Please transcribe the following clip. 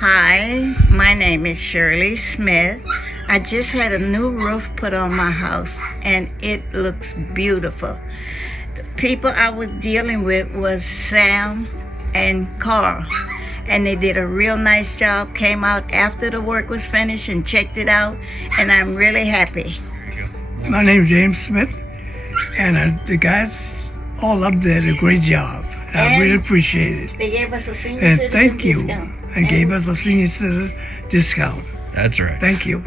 Hi, my name is Shirley Smith. I just had a new roof put on my house and it looks beautiful. The people I was dealing with was Sam and Carl, and they did a real nice job. Came out after the work was finished and checked it out, and I'm really happy. My name is James Smith, and the guys all up there did a great job. I And really appreciate it. They gave us a senior And citizen thank you. discount. And gave us a senior citizen discount. That's right. Thank you.